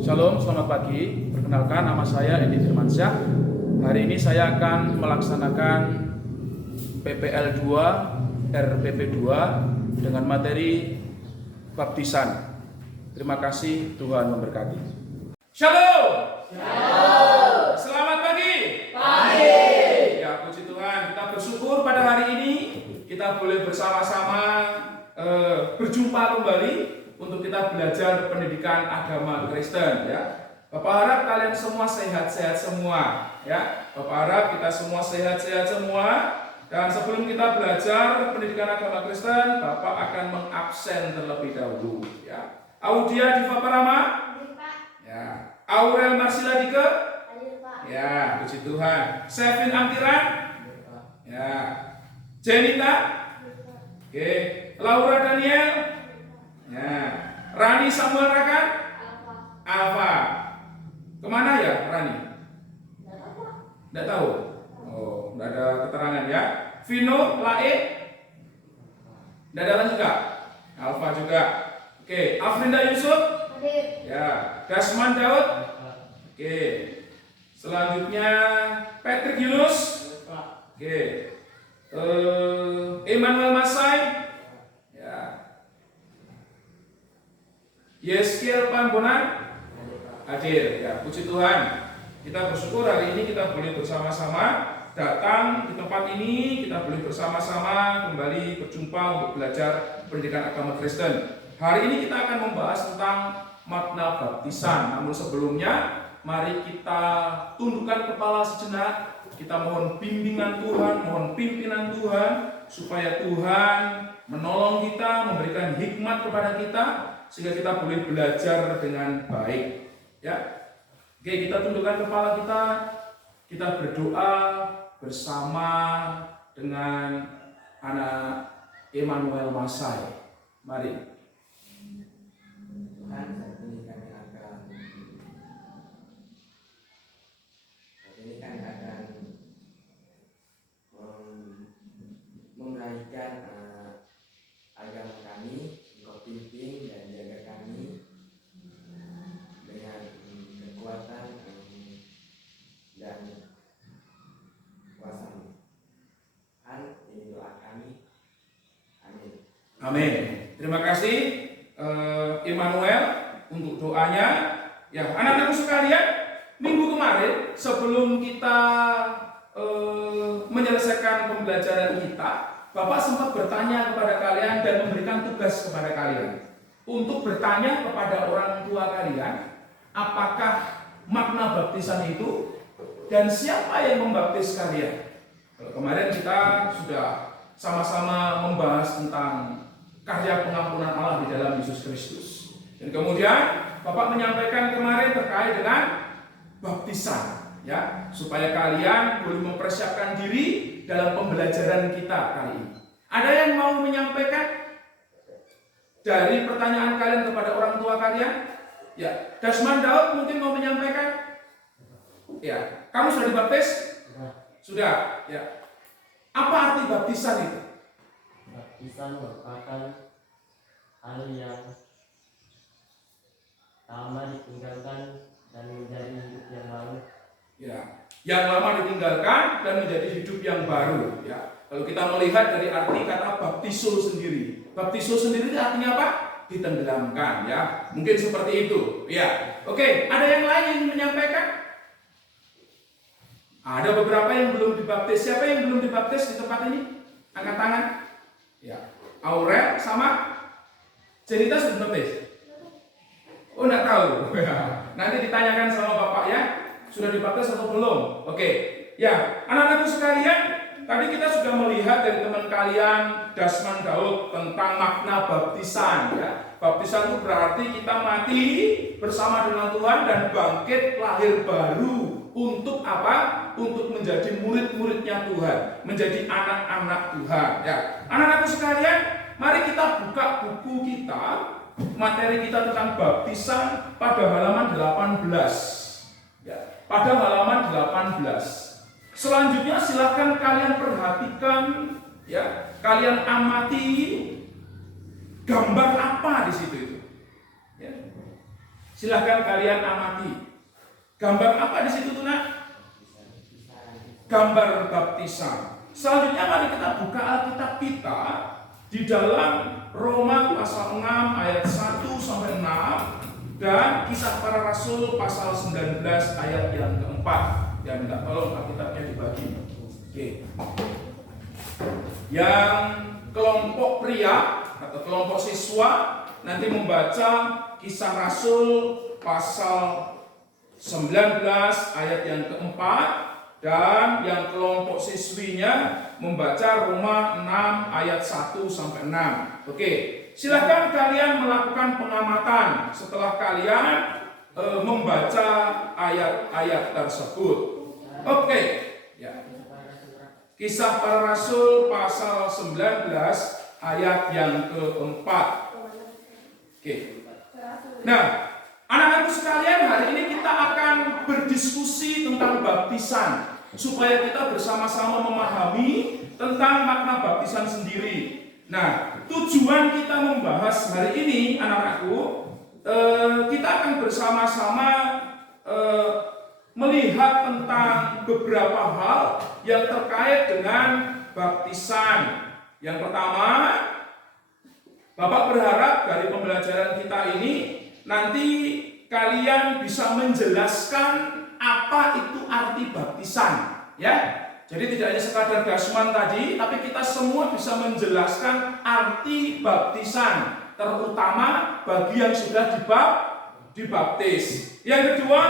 Shalom, selamat pagi. Perkenalkan, nama saya Edi Firmansyah. Hari ini saya akan melaksanakan PPL 2, RPP 2 dengan materi baptisan. Terima kasih, Tuhan memberkati. Shalom. Shalom. Selamat pagi. Pagi. Ya, puji Tuhan. Kita bersyukur pada hari ini kita boleh bersama-sama berjumpa kembali untuk kita belajar pendidikan agama Kristen, ya. Bapak harap kalian semua sehat-sehat semua, ya. Bapak harap kita semua sehat-sehat semua. Dan sebelum kita belajar pendidikan agama Kristen, Bapak akan mengabsen terlebih dahulu, ya. Audia Diva Parama? Ya. Aurel Marsila Dike? Ya, puji Tuhan. Sevin Amtiran? Ya. Jenita? Oke. Laura Daniel? Ya. Rani Samuel Rakan? Alfa. Kemana ya Rani? Tidak tahu. Oh, tidak ada keterangan ya. Vino Lae? Tidak ada juga. Alfa juga. Oke. Afrinda Yusuf? Ya. Dasman Daud? Oke. Selanjutnya Patrick Yunus? Oke. Emmanuel Masai? Yeskiel Pambonan hadir, ya. Puji Tuhan. Kita bersyukur hari ini kita boleh bersama-sama datang di tempat ini, kita boleh bersama-sama kembali berjumpa untuk belajar pendidikan agama Kristen. Hari ini kita akan membahas tentang makna baptisan. Namun sebelumnya, mari kita tundukkan kepala sejenak. Kita mohon bimbingan Tuhan, mohon pimpinan Tuhan, supaya Tuhan menolong kita, memberikan hikmat kepada kita, sehingga kita boleh belajar dengan baik, ya. Oke, kita tundukkan kepala kita berdoa bersama dengan anak Emmanuel Masai. Mari. Tuhan, saat ini kami akan menguraikan agama kami. Engkau pimpin dan jaga kami dengan kekuatan dan kuasa-Mu. Tuhan, ini doa kami. Amin. Amin. Terima kasih Emmanuel untuk doanya. Ya, anak-anakku sekalian, minggu kemarin sebelum kita menyelesaikan pembelajaran kita, Bapak sempat bertanya kepada kalian dan memberikan tugas kepada kalian untuk bertanya kepada orang tua kalian apakah makna baptisan itu dan siapa yang membaptis kalian. Kalau kemarin kita sudah sama-sama membahas tentang karya pengampunan Allah di dalam Yesus Kristus. Dan kemudian Bapak menyampaikan kemarin terkait dengan baptisan, ya, supaya kalian boleh mempersiapkan diri dalam pembelajaran kita kali ini. Ada yang mau menyampaikan dari pertanyaan kalian kepada orang tua kalian? Ya, Dasman Daud mungkin mau menyampaikan. Ya, kamu sudah dibaptis? Sudah. Ya. Apa arti baptisan itu? Baptisan merupakan hal yang lama ditinggalkan dan menjadi hidup yang baru. Ya, yang lama ditinggalkan dan menjadi hidup yang baru, ya. Kalau kita melihat dari arti kata baptiso sendiri. Baptiso sendiri artinya apa? Ditenggelamkan, ya. Mungkin seperti itu. Ya. Oke, ada yang lain yang menyampaikan? Ada beberapa yang belum dibaptis. Siapa yang belum dibaptis di tempat ini? Angkat tangan. Ya. Aurel sama Jenita sudah dibaptis? Oh, enggak tahu. Nanti ditanyakan sama Bapak, ya. Sudah dibaptis atau belum? Oke. Ya, anak-anakku sekalian, tadi kita sudah melihat dari teman kalian Dasman Daud tentang makna baptisan, ya. Baptisan itu berarti kita mati bersama dengan Tuhan dan bangkit lahir baru. Untuk apa? Untuk menjadi murid-muridnya Tuhan, menjadi anak-anak Tuhan, ya. Anak-anakku sekalian, mari kita buka buku kita, materi kita tentang baptisan pada halaman 18. Ya, pada halaman 18. Selanjutnya silakan kalian perhatikan, ya, kalian amati gambar apa di situ itu. Ya. Silahkan kalian amati. Gambar apa di situ tuh nak? Gambar baptisan. Selanjutnya mari kita buka Alkitab kita di dalam Roma pasal 6 ayat 1 sampai 6 dan Kisah Para Rasul pasal 19 ayat yang keempat. Ya, minta tolong Alkitabnya dibagi. Oke. Yang kelompok pria atau kelompok siswa nanti membaca Kisah Rasul pasal 19 ayat yang keempat, dan yang kelompok siswinya membaca Roma 6 ayat 1 sampai 6. Oke, silahkan kalian melakukan pengamatan setelah kalian membaca ayat-ayat tersebut. Oke, ya. Kisah Para Rasul pasal 19 ayat yang keempat. Oke. Nah, anak-anakku sekalian, hari ini kita akan berdiskusi tentang baptisan supaya kita bersama-sama memahami tentang makna baptisan sendiri. Nah, tujuan kita membahas hari ini, anak-anakku, kita akan bersama-sama melihat tentang beberapa hal yang terkait dengan baptisan. Yang pertama, Bapak berharap dari pembelajaran kita ini nanti kalian bisa menjelaskan apa itu arti baptisan, ya. Jadi tidak hanya sekadar dasman tadi, tapi kita semua bisa menjelaskan arti baptisan, terutama bagi yang sudah dibaptis. Yang kedua,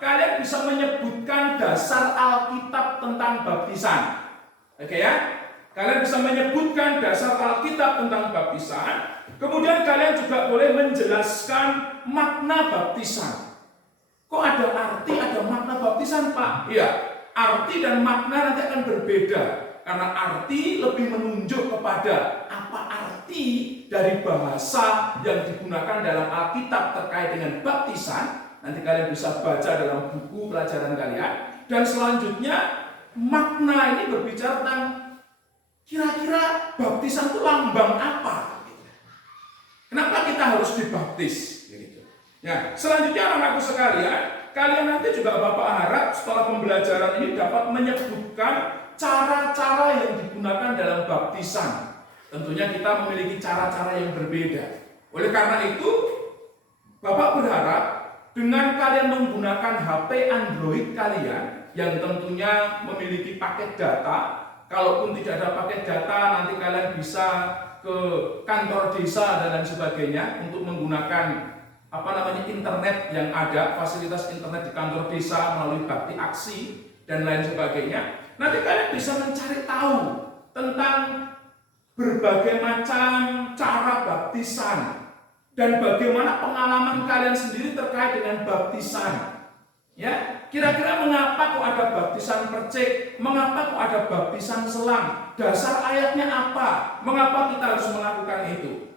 kalian bisa menyebutkan dasar Alkitab tentang baptisan. Oke ya? Kalian bisa menyebutkan dasar Alkitab tentang baptisan. Kemudian kalian juga boleh menjelaskan makna baptisan. Kok ada arti, ada makna baptisan, Pak? Iya, arti dan makna nanti akan berbeda. Karena arti lebih menunjuk kepada apa arti dari bahasa yang digunakan dalam Alkitab terkait dengan baptisan. Nanti kalian bisa baca dalam buku pelajaran kalian. Dan selanjutnya, makna ini berbicara tentang kira-kira baptisan itu lambang apa? Kenapa kita harus dibaptis? Ya, selanjutnya anak-anakku sekalian, kalian nanti juga Bapak harap setelah pembelajaran ini dapat menyebutkan cara-cara yang digunakan dalam baptisan. Tentunya kita memiliki cara-cara yang berbeda. Oleh karena itu, Bapak berharap dengan kalian menggunakan HP Android kalian yang tentunya memiliki paket data. Kalaupun tidak ada paket data, nanti kalian bisa ke kantor desa dan lain sebagainya untuk menggunakan internet yang ada, fasilitas internet di kantor desa melalui bakti aksi dan lain sebagainya. Nanti kalian bisa mencari tahu tentang berbagai macam cara baptisan dan bagaimana pengalaman kalian sendiri terkait dengan baptisan. Ya, kira-kira mengapa kok ada baptisan percik? Mengapa kok ada baptisan selang? Dasar ayatnya apa? Mengapa kita harus melakukan itu?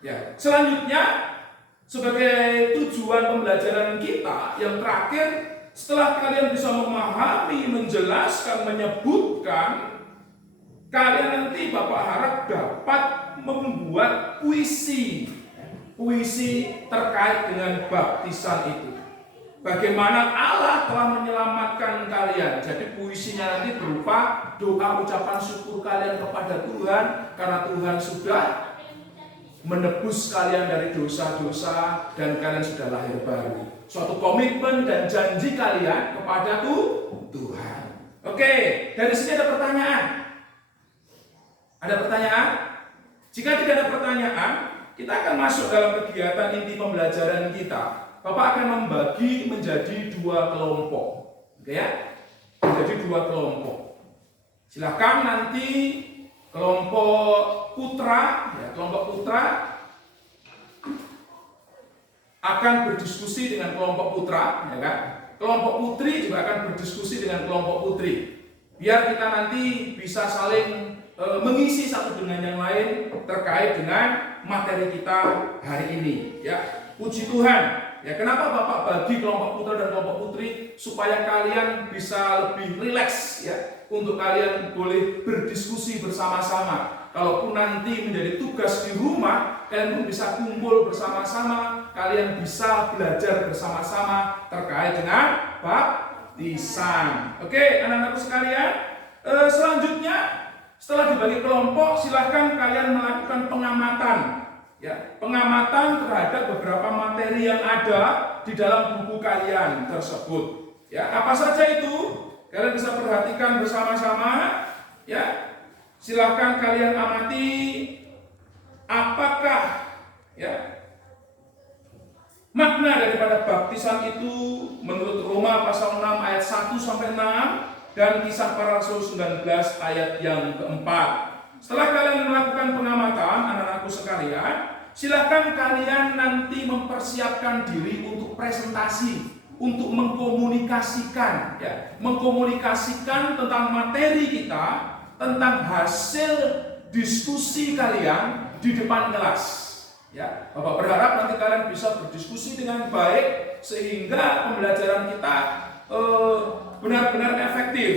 Ya, selanjutnya sebagai tujuan pembelajaran kita yang terakhir, setelah kalian bisa memahami, menjelaskan, menyebutkan, kalian nanti Bapak harap dapat membuat puisi terkait dengan baptisan itu. Bagaimana Allah telah menyelamatkan kalian. Jadi puisinya nanti berupa doa ucapan syukur kalian kepada Tuhan karena Tuhan sudah menebus kalian dari dosa-dosa dan kalian sudah lahir baru. Suatu komitmen dan janji kalian kepada Tuhan. Oke, dari sini ada pertanyaan. Ada pertanyaan? Jika tidak ada pertanyaan, kita akan masuk dalam kegiatan inti pembelajaran kita. Bapak akan membagi menjadi 2 kelompok. Oke ya? Menjadi 2 kelompok. Silahkan nanti kelompok putra akan berdiskusi dengan kelompok putra, ya kan? Kelompok putri juga akan berdiskusi dengan kelompok putri. Biar kita nanti bisa saling mengisi satu dengan yang lain terkait dengan materi kita hari ini. Ya, puji Tuhan. Ya, kenapa Bapak bagi kelompok putra dan kelompok putri? Supaya kalian bisa lebih rileks ya, untuk kalian boleh berdiskusi bersama-sama. Kalaupun nanti menjadi tugas di rumah, kalian pun bisa kumpul bersama-sama, kalian bisa belajar bersama-sama terkait dengan baptisan. Oke, anak-anakku sekalian, selanjutnya setelah dibagi kelompok, silahkan kalian melakukan pengamatan, ya, pengamatan terhadap beberapa materi yang ada di dalam buku kalian tersebut. Ya, apa saja itu? Kalian bisa perhatikan bersama-sama. Ya, silahkan kalian amati apakah, ya, makna daripada baptisan itu menurut Roma pasal 6 ayat 1 sampai 6 dan Kisah Para Rasul 19 ayat yang keempat. Setelah kalian melakukan pengamatan, anak-anakku sekalian, silakan kalian nanti mempersiapkan diri untuk presentasi, untuk mengkomunikasikan, ya, mengkomunikasikan tentang materi kita, tentang hasil diskusi kalian di depan kelas. Ya, Bapak berharap nanti kalian bisa berdiskusi dengan baik sehingga pembelajaran kita benar-benar efektif.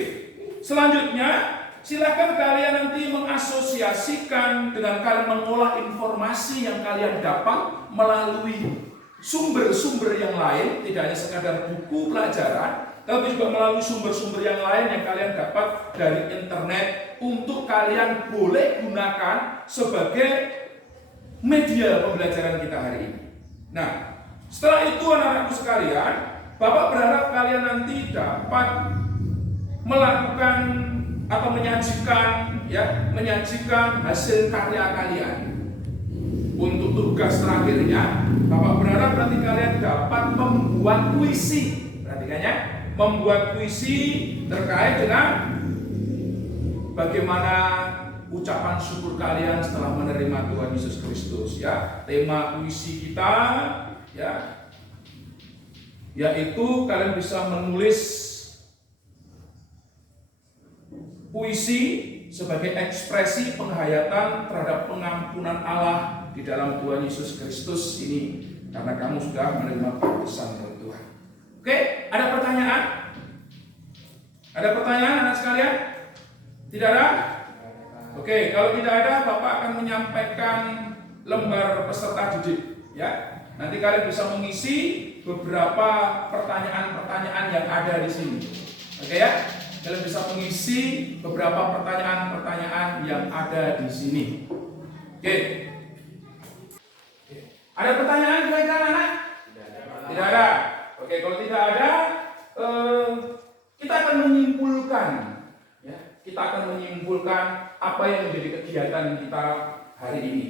Selanjutnya, silakan kalian nanti mengasosiasikan dengan kalian mengolah informasi yang kalian dapat melalui sumber-sumber yang lain, tidak hanya sekadar buku pelajaran, tapi juga melalui sumber-sumber yang lain yang kalian dapat dari internet untuk kalian boleh gunakan sebagai media pembelajaran kita hari ini. Nah, setelah itu anak-anakku sekalian, Bapak berharap kalian nanti dapat melakukan atau menyajikan hasil karya kalian. Untuk tugas terakhirnya, Bapak berharap nanti kalian dapat membuat puisi. Perhatikan ya, membuat puisi terkait dengan bagaimana ucapan syukur kalian setelah menerima Tuhan Yesus Kristus. Ya, tema puisi kita, ya, yaitu kalian bisa menulis puisi sebagai ekspresi penghayatan terhadap pengampunan Allah di dalam Tuhan Yesus Kristus ini, karena kamu sudah menerima baptisan dari Tuhan. Oke, ada pertanyaan? Ada pertanyaan anak sekalian? Tidak ada? Oke, kalau tidak ada, Bapak akan menyampaikan lembar peserta didik. Ya, nanti kalian bisa mengisi beberapa pertanyaan-pertanyaan yang ada di sini. Oke ya, kalian bisa mengisi beberapa pertanyaan-pertanyaan yang ada di sini. Oke. Ada pertanyaan kira-kira anak? Tidak ada. Oke, kalau tidak ada, kita akan menyimpulkan. Ya, kita akan menyimpulkan apa yang menjadi kegiatan kita hari ini.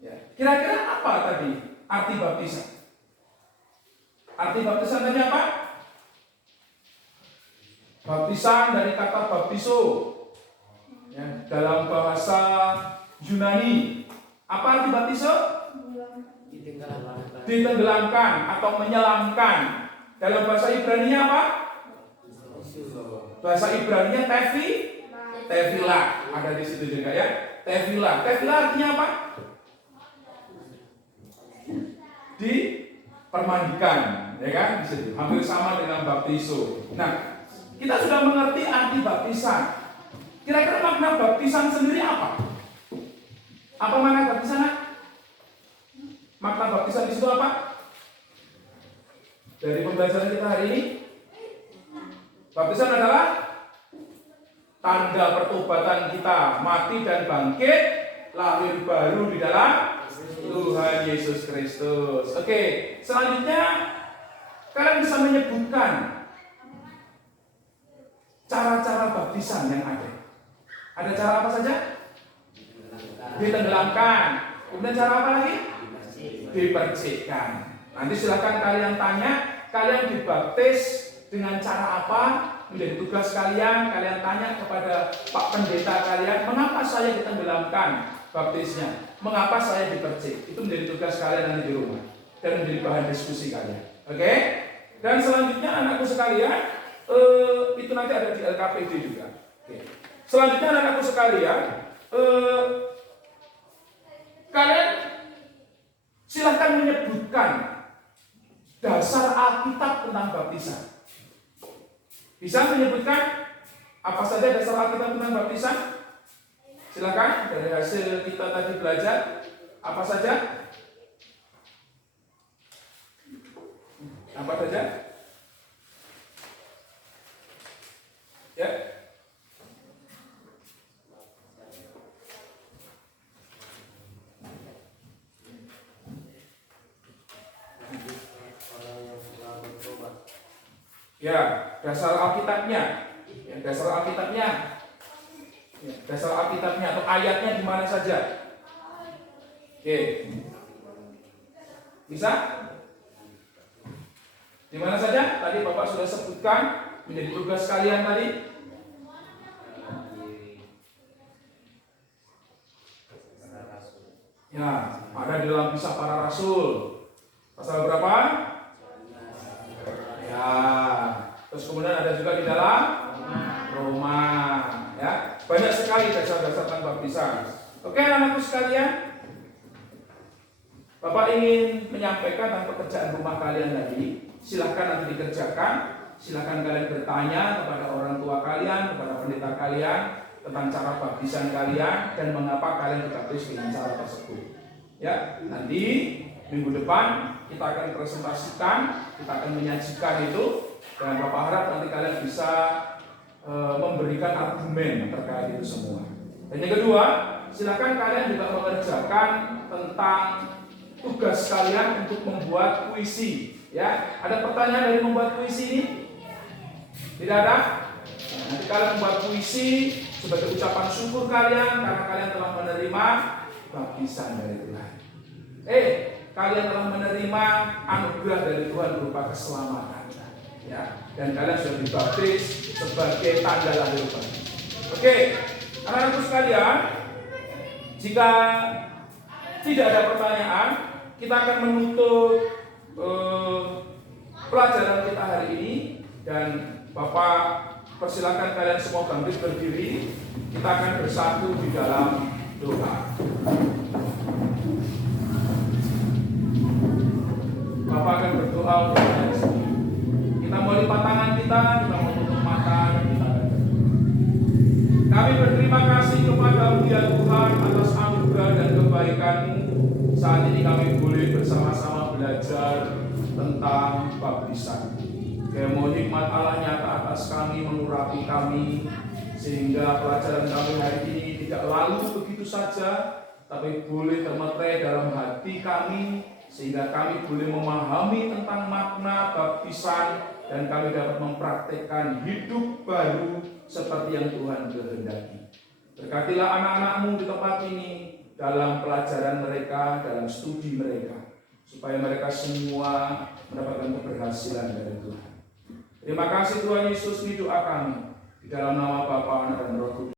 Ya. Kira-kira apa tadi arti baptisan? Arti baptisan tadi apa? Baptisan dari kata baptiso, ya, dalam bahasa Yunani. Apa arti baptiso? Ditenggelamkan atau menyelamkan. Dalam bahasa Ibrani apa? Bahasa Ibrani tevilah, ada di situ juga ya. Tevilah artinya apa? Dipermandikan, ya kan? Hampir sama dengan baptiso. Nah, kita sudah mengerti arti baptisan. Kira-kira makna baptisan sendiri apa? Apa makna baptisan? Makna baptisan di situ apa? Dari pembelajaran kita hari ini, baptisan adalah tanda pertobatan kita, mati dan bangkit, lahir baru di dalam Tuhan Yesus Kristus. Oke, selanjutnya kalian bisa menyebutkan cara-cara baptisan yang ada. Ada cara apa saja? Ditenggelamkan. Kemudian cara apa lagi? Dipercikkan. Nanti silakan kalian tanya, kalian dibaptis dengan cara apa? Menjadi tugas kalian tanya kepada Pak Pendeta kalian, mengapa saya ditenggelamkan baptisnya? Mengapa saya dipercik? Itu menjadi tugas kalian nanti di rumah dan menjadi bahan diskusi kalian. Oke? Dan selanjutnya anakku sekalian, itu nanti ada di LKPD juga. Oke. Selanjutnya anakku sekalian, kalian silahkan menyebutkan dasar Alkitab tentang baptisan. Bisa menyebutkan apa saja dasar Alkitab tentang baptisan? Silakan, dari hasil kita tadi belajar, apa saja? Apa saja? Ya. Ya, dasar Alkitabnya. Ya, dasar Alkitabnya. Ya, dasar Alkitabnya atau ayatnya di mana saja? Oke. Bisa? Di mana saja? Tadi Bapak sudah sebutkan menjadi tugas kalian tadi. Ya, ada di dalam Kisah Para Rasul. Pasal berapa? Ya. Terus kemudian ada juga di dalam Roma. Ya, banyak sekali dasar-dasar tentang baptisan. Oke, anak-anakku sekalian, Bapak ingin menyampaikan tentang pekerjaan rumah kalian tadi. Silahkan nanti dikerjakan. Silahkan kalian bertanya kepada orang tua kalian, kepada pendeta kalian tentang cara baptisan kalian dan mengapa kalian dibaptis dengan cara tersebut. Ya, nanti minggu depan kita akan presentasikan, kita akan menyajikan itu, dan Bapak harap nanti kalian bisa memberikan argumen terkait itu semua. Dan yang kedua, silakan kalian juga mengerjakan tentang tugas kalian untuk membuat puisi. Ya, ada pertanyaan dari membuat puisi ini? Tidak ada? Nah, nanti kalian membuat puisi sebagai ucapan syukur kalian karena kalian telah menerima baptisan dari Tuhan. Kalian telah menerima anugerah dari Tuhan berupa keselamatan. Ya, dan kalian sudah dibaptis sebagai tanda lahir baru. Oke, anak-anakku sekalian, jika tidak ada pertanyaan, kita akan menutup pelajaran kita hari ini, dan Bapak persilakan kalian semua bangkit berdiri. Kita akan bersatu di dalam doa. Bapak akan berdoa untuk kalian semua. Kita mau lipat tangan kita mau tutup mata dan kita akan berdoa. Kami berterima kasih kepada-Mu ya Tuhan atas anugerah dan kebaikan-Mu. Saat ini kami boleh bersama-sama belajar tentang baptisan. Mohon hikmat Allah nyata atas kami, mengurapi kami, sehingga pelajaran kami hari ini tidak lalu begitu saja, tapi boleh termeterai dalam hati kami, sehingga kami boleh memahami tentang makna baptisan, dan kami dapat mempraktekkan hidup baru seperti yang Tuhan kehendaki. Berkatilah anak-anak-Mu di tempat ini, dalam pelajaran mereka, dalam studi mereka, supaya mereka semua mendapatkan keberhasilan dari Tuhan. Terima kasih Tuhan Yesus, ini doa kami di dalam nama Bapa, Anak dan Roh Kudus.